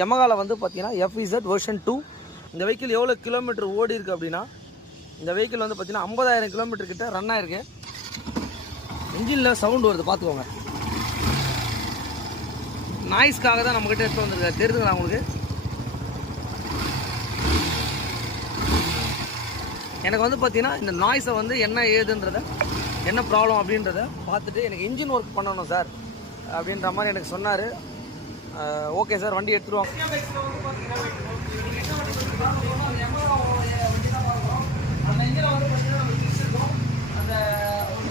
யமகாவில் வந்து பார்த்தீங்கன்னா FZ version 2. இந்த வெஹிக்கிள் எவ்வளோ கிலோமீட்டர் ஓடி இருக்குது அப்படின்னா, இந்த வெஹிக்கிள் வந்து பார்த்தீங்கன்னா 50,000 கிலோமீட்டர் கிட்ட ரன் ஆயிருக்கு. இன்ஜினில் சவுண்டு வருது பார்த்துக்கோங்க. நாய்ஸ்க்காக தான் நம்மக்கிட்ட எடுத்து வந்துருக்கு, தெரியுதுங்களா உங்களுக்கு? எனக்கு வந்து பார்த்தீங்கன்னா இந்த நாய்ஸை வந்து என்ன ஏதுன்றத, என்ன ப்ராப்ளம் அப்படின்றத பார்த்துட்டு எனக்கு இன்ஜின் ஒர்க் பண்ணணும் சார் அப்படின்ற மாதிரி எனக்கு சொன்னார். ஓகே சார், வண்டி எடுத்துருவாங்க. அந்த இன்ஜினை வந்து பார்த்தீங்கன்னா நம்ம பிடிச்சிருக்கோம். அந்த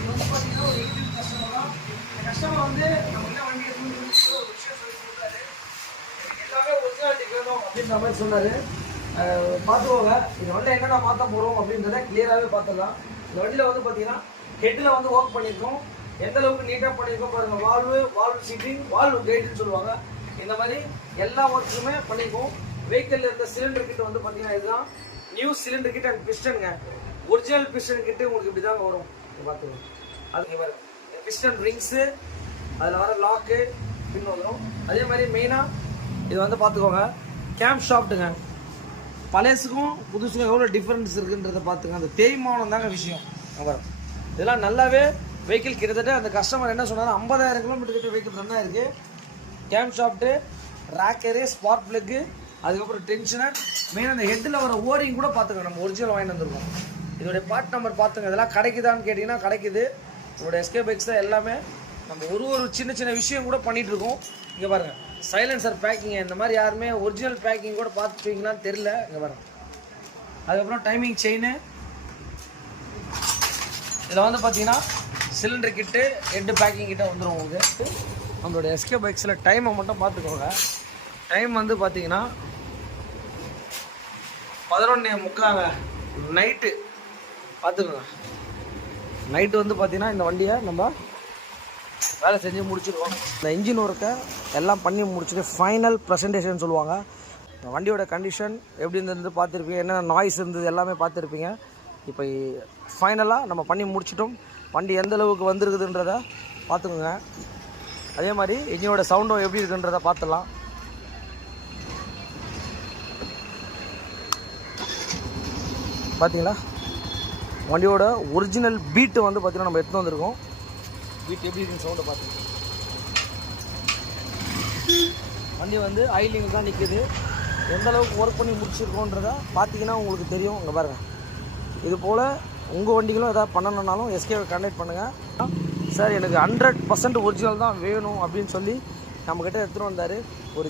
வந்து பார்த்தீங்கன்னா ஒரு இன்ஜின் கஸ்டமர் தான். அந்த கஸ்டமர் வந்து நம்ம என்ன வண்டி எடுத்துன்னு ஒரு விஷயம் சொல்லி கொடுத்தாரு. எல்லாமே ஒரிஜினாலிட்டி வேணும் அப்படின்ற மாதிரி சொன்னார். பார்த்துக்கோங்க, இந்த வண்டியில் என்னென்ன மாற்ற போகிறோம் அப்படின்றத கிளியராகவே பார்த்துக்கலாம். இந்த வண்டியில் வந்து பார்த்தீங்கன்னா ஹெட்டில் வந்து ஒர்க் பண்ணியிருக்கோம். எந்த அளவுக்கு நீட்டாக பண்ணியிருக்கோம் பாருங்கள். வால்வு சீட்டிங், வால்வு கைடுன்னு சொல்லுவாங்க. இந்த மாதிரி எல்லா ஒர்க்குமே பண்ணியிருக்கோம். வெஹிக்கிளில் இருக்க சிலிண்டர் கிட்ட வந்து பார்த்தீங்கன்னா இதுதான் நியூ சிலிண்டர் கிட்ட அண்ட் பிஸ்டனுங்க. ஒரிஜினல் பிஸ்டன் கிட்ட உங்களுக்கு இப்படி தாங்க வரும். பார்த்துக்கோங்க, அது பாருங்க, பிஸ்டன் ரிங்ஸு, அதில் வர லாக்கு பின் வந்துடும். அதே மாதிரி மெயினாக இது வந்து பார்த்துக்கோங்க, கேம் ஷாஃப்ட்டுங்க. பழையசுக்கும் புதுசுக்கும் எவ்வளோ டிஃப்ரென்ஸ் இருக்குன்றதை பார்த்துங்க. அந்த தேய்மானம் தாங்க விஷயம். வரும் இதெல்லாம் நல்லாவே வெஹிக்கிள் கிட்டத்தட்ட அந்த கஸ்டமர் என்ன சொன்னார், 50,000 கிலோமீட்டர் கிட்ட வெஹிக்கிள் ரன் ஆயிருக்கு. கேம் ஷாஃப்ட்டு, ராக்கரு, ஸ்பார்க் பிளக்கு, அதுக்கப்புறம் டென்ஷனர், மெயினாக அந்த ஹெட்டில் வர ஓரிங் கூட பார்த்துக்கோங்க. நம்ம ஒரிஜினல் வாங்கிட்டு வந்திருக்கோம். இதோடைய பார்ட் நம்பர் பார்த்துங்க. இதெல்லாம் கிடைக்குதான்னு கேட்டிங்கன்னா கிடைக்குது. இதோட எஸ்கே பைக்ஸ் தான் எல்லாமே. நம்ம ஒரு சின்ன சின்ன விஷயம் கூட பண்ணிகிட்ருக்கோம். இங்கே பாருங்கள், சைலன்சர் பேக்கிங். இந்த மாதிரி யாருமே ஒரிஜினல் பேக்கிங் கூட பார்த்துப்பீங்களான்னு தெரில. இங்கே பாருங்கள். அதுக்கப்புறம் டைமிங் செயின். இதில் வந்து பார்த்தீங்கன்னா சிலிண்டர் கிட்டு, ஹெட்டு பேக்கிங் கிட்ட வந்துடும் உங்களுக்கு. நம்மளோட எஸ்கே பைக்ஸில் டைமை மட்டும் பார்த்துக்கோங்க. டைம் வந்து பார்த்தீங்கன்னா 11:45 நைட்டு. பார்த்துக்கோங்க, நைட்டு வந்து பார்த்தீங்கன்னா இந்த வண்டியை நம்ம வேலை செஞ்சு முடிச்சிருக்கோம். இந்த இன்ஜின் ஒர்க்கை எல்லாம் பண்ணி முடிச்சுட்டு ஃபைனல் ப்ரெசன்டேஷன் சொல்லுவாங்க. இந்த வண்டியோட கண்டிஷன் எப்படி இருந்தது பார்த்துருப்பீங்க, என்னென்ன நாய்ஸ் இருந்தது எல்லாமே பார்த்துருப்பீங்க. இப்போ ஃபைனலாக நம்ம பண்ணி முடிச்சிட்டோம். வண்டி எந்த அளவுக்கு வந்துருக்குதுன்றத பார்த்துக்கோங்க. அதே மாதிரி இன்ஜினோட சவுண்டும் எப்படி இருக்குன்றத பார்த்துடலாம். பார்த்தீங்களா, வண்டியோட ஒரிஜினல் பீட்டு வந்து பார்த்தீங்கன்னா நம்ம எடுத்து வந்திருக்கோம். பீட் எப்படி இருக்குன்னு சவுண்டை பார்த்துக்கோங்க. வண்டி வந்து ஐலிங் தான் நிற்குது. எந்த அளவுக்கு ஒர்க் பண்ணி முடிச்சிருக்கோன்றத பார்த்தீங்கன்னா உங்களுக்கு தெரியும். இங்கே பாருங்கள், இது போல் உங்கள் வண்டிகளும் எதாவது பண்ணணுன்னாலும் எஸ்கேவை கான்டாக்ட் பண்ணுங்கள். சார் எனக்கு 100% ஒரிஜினல் தான் வேணும் அப்படின்னு சொல்லி நம்மக்கிட்ட எடுத்துகிட்டு வந்தார். ஒரு